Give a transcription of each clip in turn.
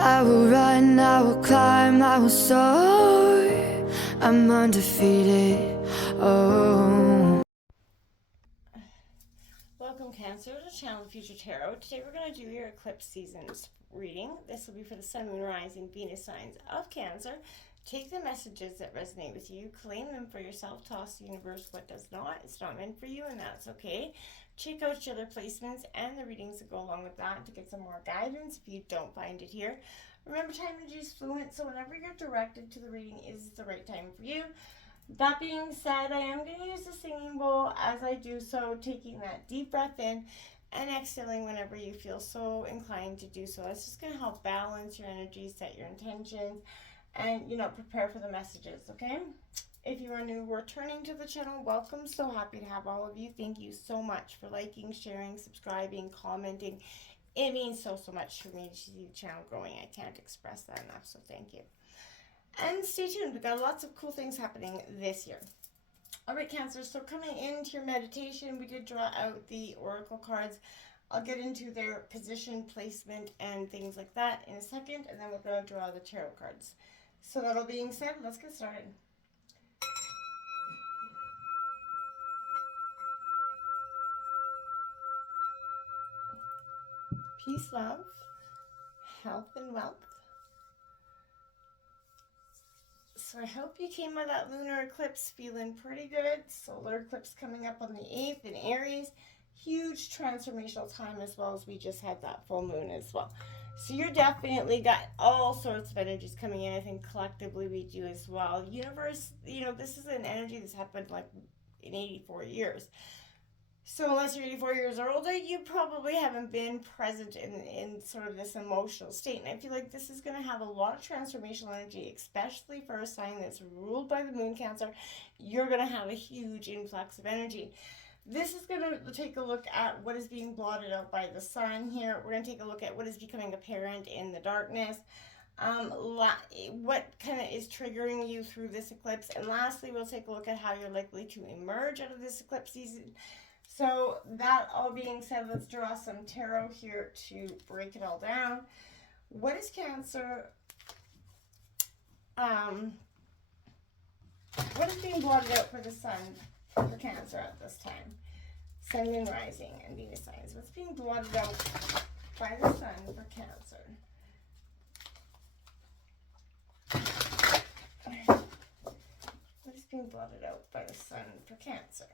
I will run, I will climb, I will soar. I'm undefeated. Oh. Welcome, Cancer, to Channel Future Tarot. Today we're going to do your Eclipse Season Reading. This will be for the Sun, Moon, Rising, Venus signs of Cancer. Take the messages that resonate with you, claim them for yourself, toss the universe what does not. It's not meant for you, and that's okay. Check out your other placements and the readings that go along with that to get some more guidance if you don't find it here. Remember, time energy is fluent, so whenever you're directed to the reading is the right time for you. That being said, I am going to use the singing bowl as I do so, taking that deep breath in and exhaling whenever you feel so inclined to do so. It's just going to help balance your energy, set your intentions, and, prepare for the messages, okay? If you are new returning to the channel, welcome. So happy to have all of you. Thank you so much for liking, sharing, subscribing, commenting. It means so much for me to see the channel growing. I can't express that enough, so thank you. And stay tuned, we've got lots of cool things happening this year. Alright, Cancer, so coming into your meditation, we did draw out the oracle cards. I'll get into their position, placement, and things like that in a second, and then we're going to draw the tarot cards. So that all being said, let's get started. Peace, love, health, and wealth. So I hope you came out of that lunar eclipse feeling pretty good. Solar eclipse coming up on the 8th in Aries. Huge transformational time, as well as we just had that full moon as well. So you're definitely got all sorts of energies coming in. I think collectively we do as well. Universe, this is an energy that's happened like in 84 years. So unless you're 84 years or older, you probably haven't been present in sort of this emotional state. And I feel like this is going to have a lot of transformational energy, especially for a sign that's ruled by the moon, Cancer. You're going to have a huge influx of energy. This is going to take a look at what is being blotted out by the sun here. We're going to take a look at what is becoming apparent in the darkness. What kind of is triggering you through this eclipse. And lastly, we'll take a look at how you're likely to emerge out of this eclipse season. So that all being said, let's draw some tarot here to break it all down. What is Cancer? What is being blotted out for the sun for Cancer at this time? Sun, Moon, Rising, and Venus signs. What's being blotted out by the sun for Cancer? What is being blotted out by the sun for Cancer?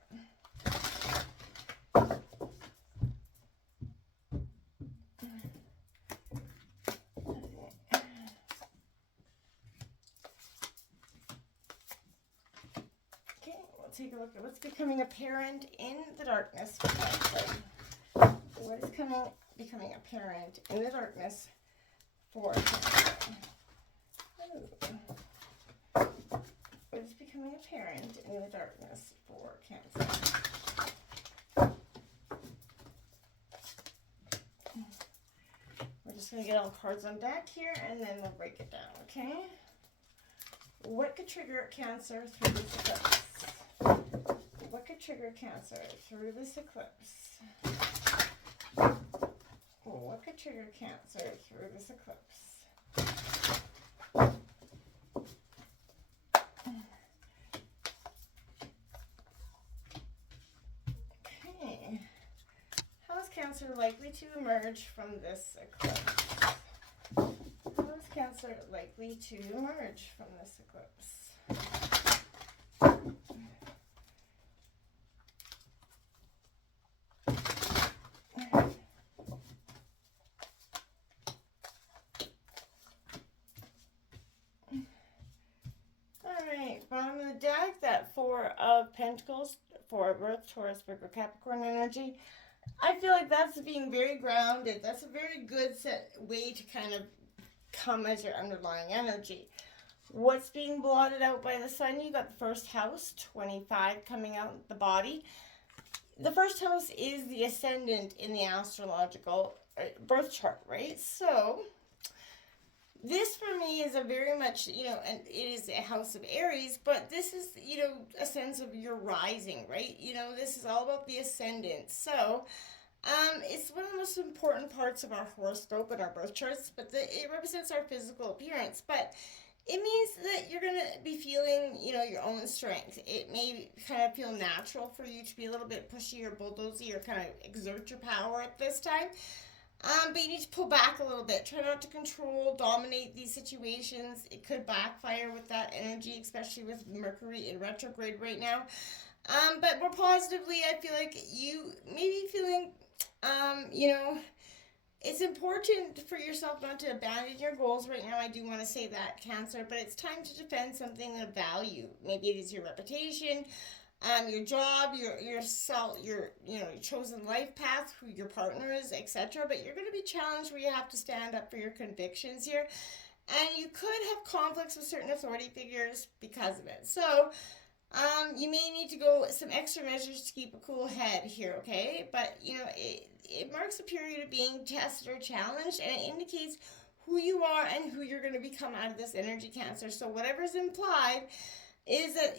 Take a look at what's becoming apparent in the darkness for Cancer. What is becoming apparent in the darkness for Cancer? What is becoming apparent in the darkness for Cancer? We're just going to get all cards on deck here, and then we'll break it down, okay? What could trigger Cancer through this eclipse? What could trigger Cancer through this eclipse? What could trigger Cancer through this eclipse? Okay. How is Cancer likely to emerge from this eclipse? How is Cancer likely to emerge from this eclipse? Bottom of the deck, that Four of Pentacles, Four of Earth, Taurus, Virgo, Capricorn energy. I feel like that's being very grounded. That's a very good way to kind of come as your underlying energy. What's being blotted out by the sun? You got the first house, 25, coming out the body. The first house is the ascendant in the astrological birth chart, right? So this for me is a very much, and it is a house of Aries, but this is, a sense of your rising, right? This is all about the ascendant. So It's one of the most important parts of our horoscope and our birth charts, but it represents our physical appearance. But it means that you're going to be feeling, your own strength. It may kind of feel natural for you to be a little bit pushy or bulldozy or kind of exert your power at this time. But you need to pull back a little bit. Try not to control, dominate these situations. It could backfire with that energy, especially with Mercury in retrograde right now. But more positively, I feel like you may be feeling, it's important for yourself not to abandon your goals right now. I do want to say that, Cancer, but it's time to defend something of value. Maybe it is your reputation, your job, your self, your chosen life path, who your partner is, etc. But you're going to be challenged where you have to stand up for your convictions here, and you could have conflicts with certain authority figures because of it. So you may need to go some extra measures to keep a cool head here, okay? But, it marks a period of being tested or challenged, and it indicates who you are and who you're going to become out of this energy, Cancer. So whatever's implied is that,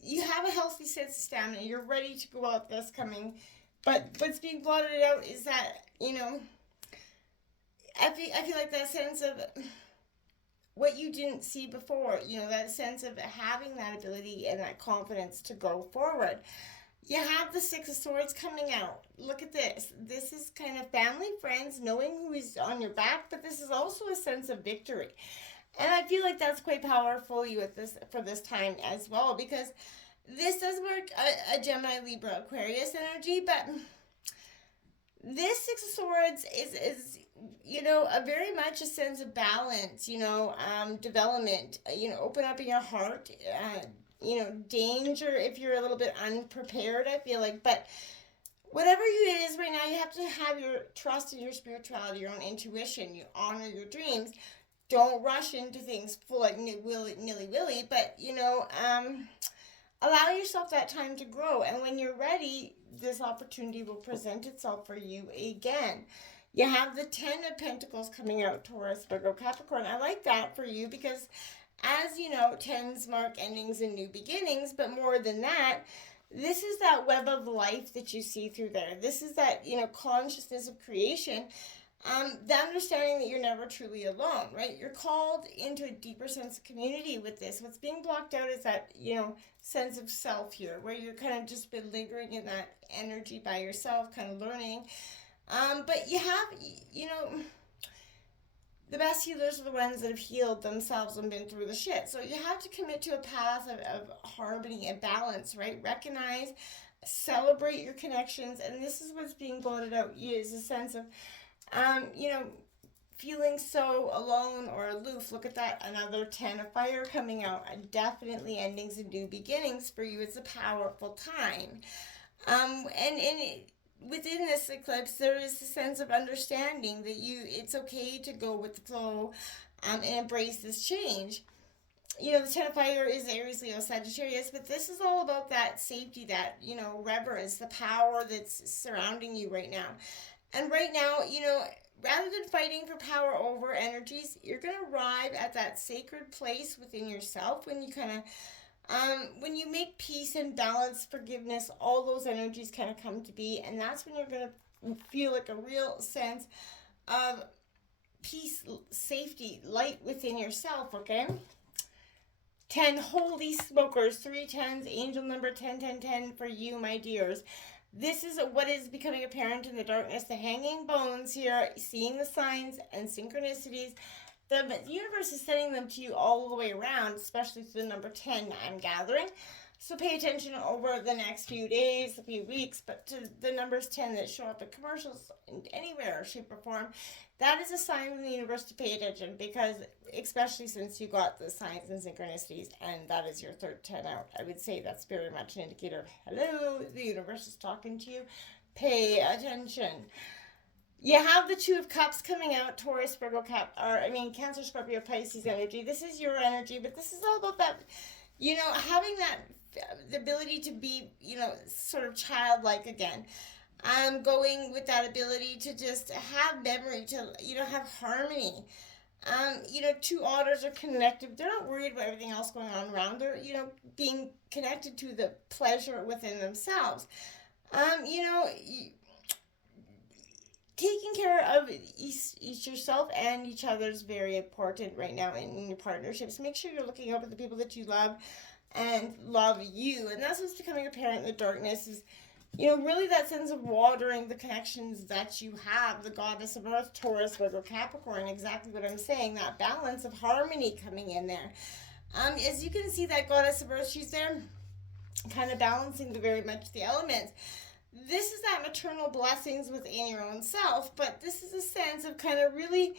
you have a healthy sense of stamina. You're ready to go out this coming. But what's being blotted out is that, I feel like that sense of what you didn't see before, that sense of having that ability and that confidence to go forward. You have the Six of Swords coming out. Look at this. This is kind of family, friends, knowing who is on your back, but this is also a sense of victory. And I feel like that's quite powerful for this time as well, because this does mark a Gemini, Libra, Aquarius energy, but this Six of Swords is a very much a sense of balance, development, open up in your heart, danger if you're a little bit unprepared, I feel like. But whatever it is right now, you have to have your trust in your spirituality, your own intuition. You honor your dreams. Don't rush into things full like nilly-willy, but, allow yourself that time to grow. And when you're ready, this opportunity will present itself for you again. You have the 10 of Pentacles coming out, Taurus, Virgo, Capricorn. I like that for you because, as you know, 10s mark endings and new beginnings, but more than that, this is that web of life that you see through there. This is that, consciousness of creation. The understanding that you're never truly alone, right? You're called into a deeper sense of community with this. What's being blocked out is that, sense of self here, where you're kind of just been lingering in that energy by yourself, kind of learning. But you have, the best healers are the ones that have healed themselves and been through the shit. So you have to commit to a path of harmony and balance, right? Recognize, celebrate your connections. And this is what's being blotted out is a sense of, feeling so alone or aloof. Look at that, another 10 of fire coming out. Definitely endings and new beginnings for you. It's a powerful time. Within this eclipse, there is a sense of understanding that it's okay to go with the flow and embrace this change. The 10 of fire is Aries, Leo, Sagittarius, but this is all about that safety, that, reverence, the power that's surrounding you right now. And right now, rather than fighting for power over energies, you're going to arrive at that sacred place within yourself when you kind of, when you make peace and balance, forgiveness, all those energies kind of come to be. And that's when you're going to feel like a real sense of peace, safety, light within yourself, okay? 10, holy smokers, 3 10s, angel number 10 for you, my dears. This is what is becoming apparent in the darkness, the hanging bones here, seeing the signs and synchronicities. The universe is sending them to you all the way around, especially through the number 10 I'm gathering. So pay attention over the next few days, a few weeks, but to the numbers 10 that show up in commercials in anywhere, shape, or form, that is a sign from the universe to pay attention, because especially since you got the signs and synchronicities, and that is your third 10 out, I would say that's very much an indicator of, hello, the universe is talking to you. Pay attention. You have the 2 of Cups coming out, Taurus, Virgo, Cancer, Scorpio, Pisces energy. This is your energy, but this is all about that, having that, the ability to be, sort of childlike again. Going with that ability to just have memory, to, have harmony. 2 otters are connected. They're not worried about everything else going on around. They're, being connected to the pleasure within themselves. You know, taking care of each yourself and each other is very important right now in your partnerships. Make sure you're looking out for the people that you love and love you. And that's what's becoming apparent in the darkness is, really that sense of watering the connections that you have. The goddess of Earth, Taurus, Virgo, Capricorn, exactly what I'm saying. That balance of harmony coming in there. As you can see, that goddess of Earth, she's there kind of balancing very much the elements. This is that maternal blessings within your own self, but this is a sense of kind of really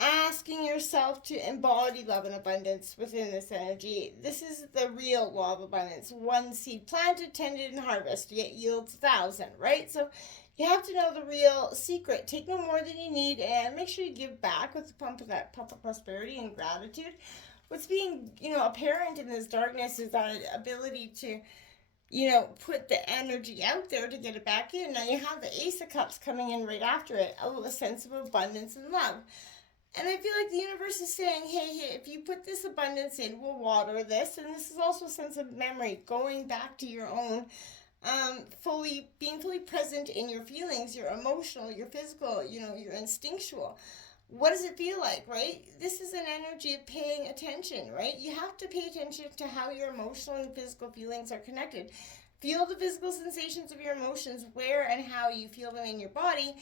asking yourself to embody love and abundance within this energy. This is the real law of abundance. One seed planted, tended, and harvested, yet yields 1,000, right? So you have to know the real secret. Take no more than you need, and make sure you give back with the pump of prosperity and gratitude. What's being, apparent in this darkness is that ability to, put the energy out there to get it back in. Now you have the Ace of Cups coming in right after it, a sense of abundance and love. And I feel like the universe is saying, hey, if you put this abundance in, we'll water this. And this is also a sense of memory, going back to your own, being fully present in your feelings, your emotional, your physical, your instinctual. What does it feel like, right? This is an energy of paying attention, right? You have to pay attention to how your emotional and physical feelings are connected. Feel the physical sensations of your emotions, where and how you feel them in your body,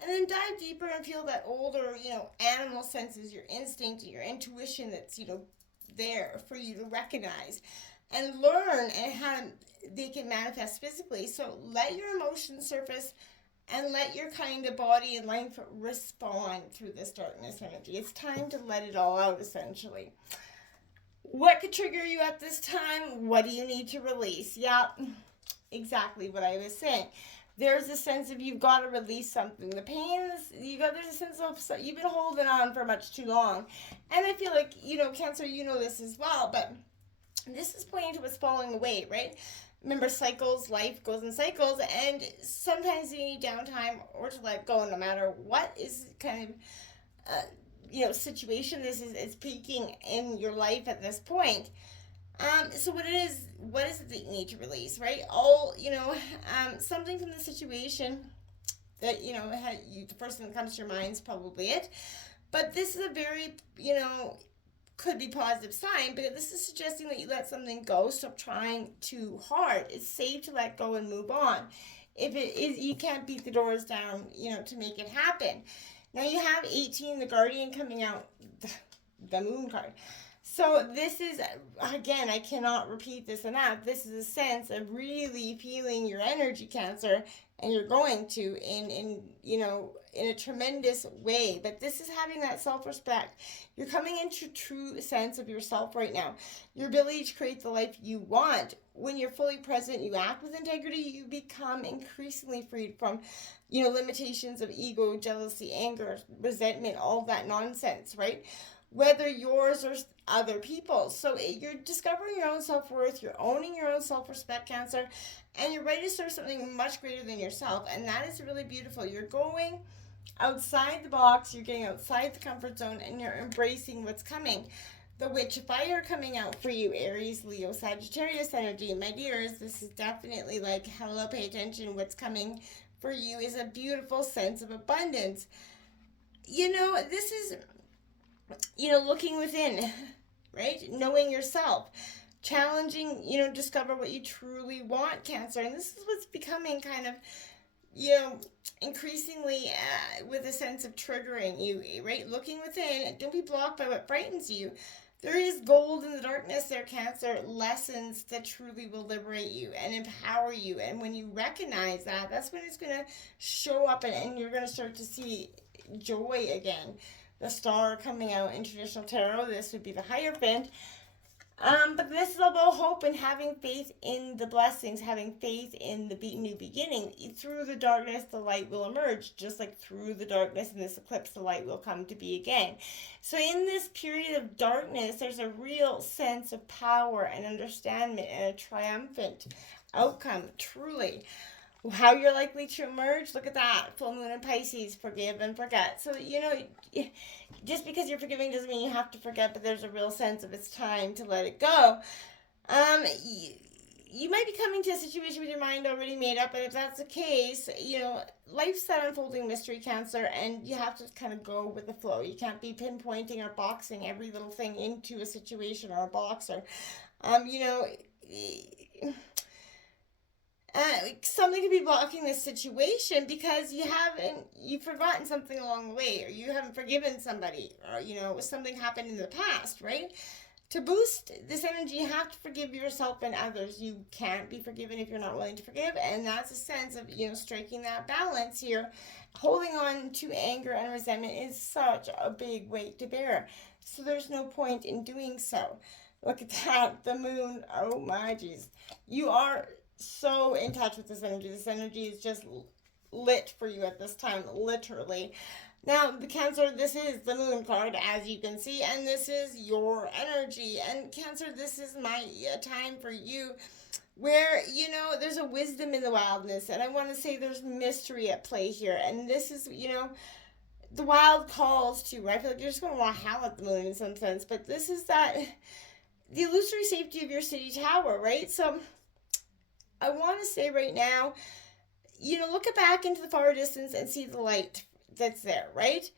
and then dive deeper and feel that older, animal senses, your instinct, your intuition that's, there for you to recognize and learn and how they can manifest physically. So let your emotions surface and let your kind of body and life respond through this darkness energy. It's time to let it all out, essentially. What could trigger you at this time? What do you need to release? Yep, exactly what I was saying. There's a sense of you've got to release something. The pain is, there's a sense of you've been holding on for much too long. And I feel like, Cancer, this as well, but this is pointing to what's falling away, right? Remember, cycles, life goes in cycles, and sometimes you need downtime or to let go no matter what is kind of, situation this is peaking in your life at this point. So what is it that you need to release, right? Something from the situation that, the first thing that comes to your mind is probably it. But this is a very, could be positive sign, but this is suggesting that you let something go. Stop trying too hard. It's safe to let go and move on. If it is, you can't beat the doors down, to make it happen. Now you have 18, the Guardian, coming out, the Moon card. So this is, again, I cannot repeat this enough. This is a sense of really feeling your energy, Cancer, and you're going to in a tremendous way. But this is having that self-respect. You're coming into true sense of yourself right now. Your ability to create the life you want. When you're fully present, you act with integrity, you become increasingly freed from, limitations of ego, jealousy, anger, resentment, all that nonsense, right? Whether yours or other people's. So you're discovering your own self-worth, you're owning your own self-respect, Cancer, and you're ready to serve something much greater than yourself. And that is really beautiful. You're going outside the box, you're getting outside the comfort zone, and you're embracing what's coming. The Witch of Fire coming out for you, Aries, Leo, Sagittarius energy. My dears, this is definitely like, hello, pay attention. What's coming for you is a beautiful sense of abundance. This is, looking within, right? Knowing yourself. Challenging, discover what you truly want, Cancer. And this is what's becoming kind of, increasingly with a sense of triggering you, right? Looking within. Don't be blocked by what frightens you. There is gold in the darkness there, Cancer. Lessons that truly will liberate you and empower you. And when you recognize that, that's when it's going to show up and you're going to start to see joy again. The Star coming out in traditional tarot, this would be the Hierophant. But this is about hope and having faith in the blessings, having faith in the new beginning. Through the darkness, the light will emerge. Just like through the darkness in this eclipse, the light will come to be again. So in this period of darkness, there's a real sense of power and understanding and a triumphant outcome, truly. How you're likely to emerge, look at that. Full moon in Pisces, forgive and forget. So, just because you're forgiving doesn't mean you have to forget, but there's a real sense of it's time to let it go. you might be coming to a situation with your mind already made up, and if that's the case, life's that unfolding mystery, Cancer, and you have to kind of go with the flow. You can't be pinpointing or boxing every little thing into a situation or a box, or, something could be blocking this situation because you've forgotten something along the way, or you haven't forgiven somebody, or, something happened in the past, right? To boost this energy, you have to forgive yourself and others. You can't be forgiven if you're not willing to forgive, and that's a sense of, striking that balance here. Holding on to anger and resentment is such a big weight to bear, so there's no point in doing so. Look at that, the moon. Oh my geez. You are so in touch with this energy. This energy is just lit for you at this time, literally. Now, the Cancer, this is the moon card, as you can see, and this is your energy. And Cancer, this is my time for you where, there's a wisdom in the wildness, and I want to say there's mystery at play here. And this is, the wild calls too, right? I feel like you're just going to want to howl at the moon in some sense, but this is the illusory safety of your city tower, right? So I want to say right now, look back into the far distance and see the light that's there, right?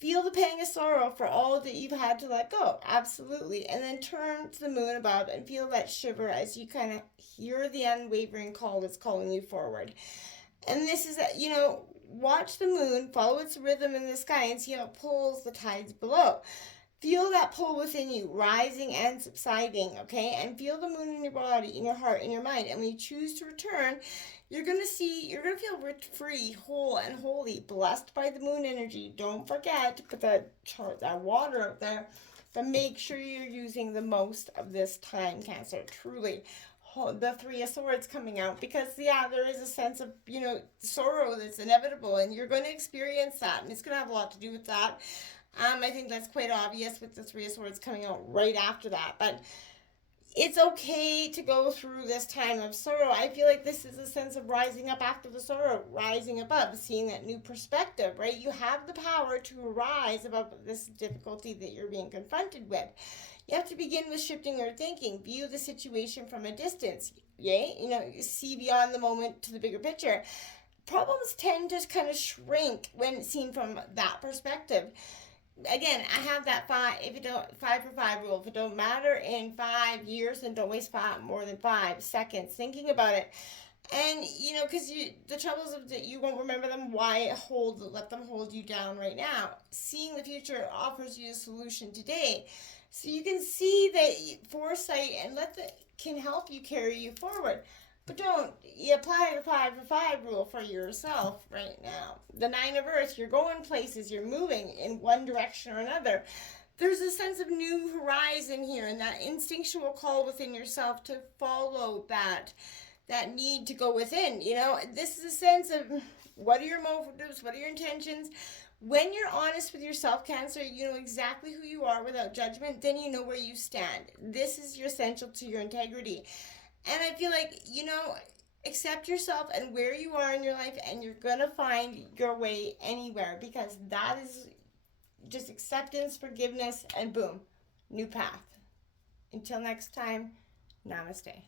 Feel the pang of sorrow for all that you've had to let go, absolutely. And then turn to the moon above and feel that shiver as you kind of hear the unwavering call that's calling you forward. And this is, watch the moon, follow its rhythm in the sky and see how it pulls the tides below. Feel that pull within you, rising and subsiding, okay? And feel the moon in your body, in your heart, in your mind. And when you choose to return, you're going to feel free, whole, and holy, blessed by the moon energy. Don't forget to put that water out there, but make sure you're using the most of this time, Cancer, truly. The Three of Swords coming out, because there is a sense of sorrow that's inevitable, and you're going to experience that, and it's going to have a lot to do with that. I think that's quite obvious with the Three of Swords coming out right after that, but it's okay to go through this time of sorrow. I feel like this is a sense of rising up after the sorrow, rising above, seeing that new perspective, right? You have the power to rise above this difficulty that you're being confronted with. You have to begin with shifting your thinking, view the situation from a distance, yay? See beyond the moment to the bigger picture. Problems tend to kind of shrink when seen from that perspective. Again, I have that 5 for 5 rule. If it don't matter in 5 years, then don't waste more than 5 seconds thinking about it. And, because the troubles of that you won't remember them, let them hold you down right now. Seeing the future offers you a solution today. So you can see that foresight and can help you carry you forward. But you apply the 5 for 5 rule for yourself right now. The 9 of Earths, you're going places, you're moving in one direction or another. There's a sense of new horizon here, and that instinctual call within yourself to follow that need to go within. This is a sense of what are your motives, what are your intentions. When you're honest with yourself, Cancer, you know exactly who you are without judgment, then you know where you stand. This is essential to your integrity. And I feel like, accept yourself and where you are in your life, and you're going to find your way anywhere, because that is just acceptance, forgiveness, and boom, new path. Until next time, namaste.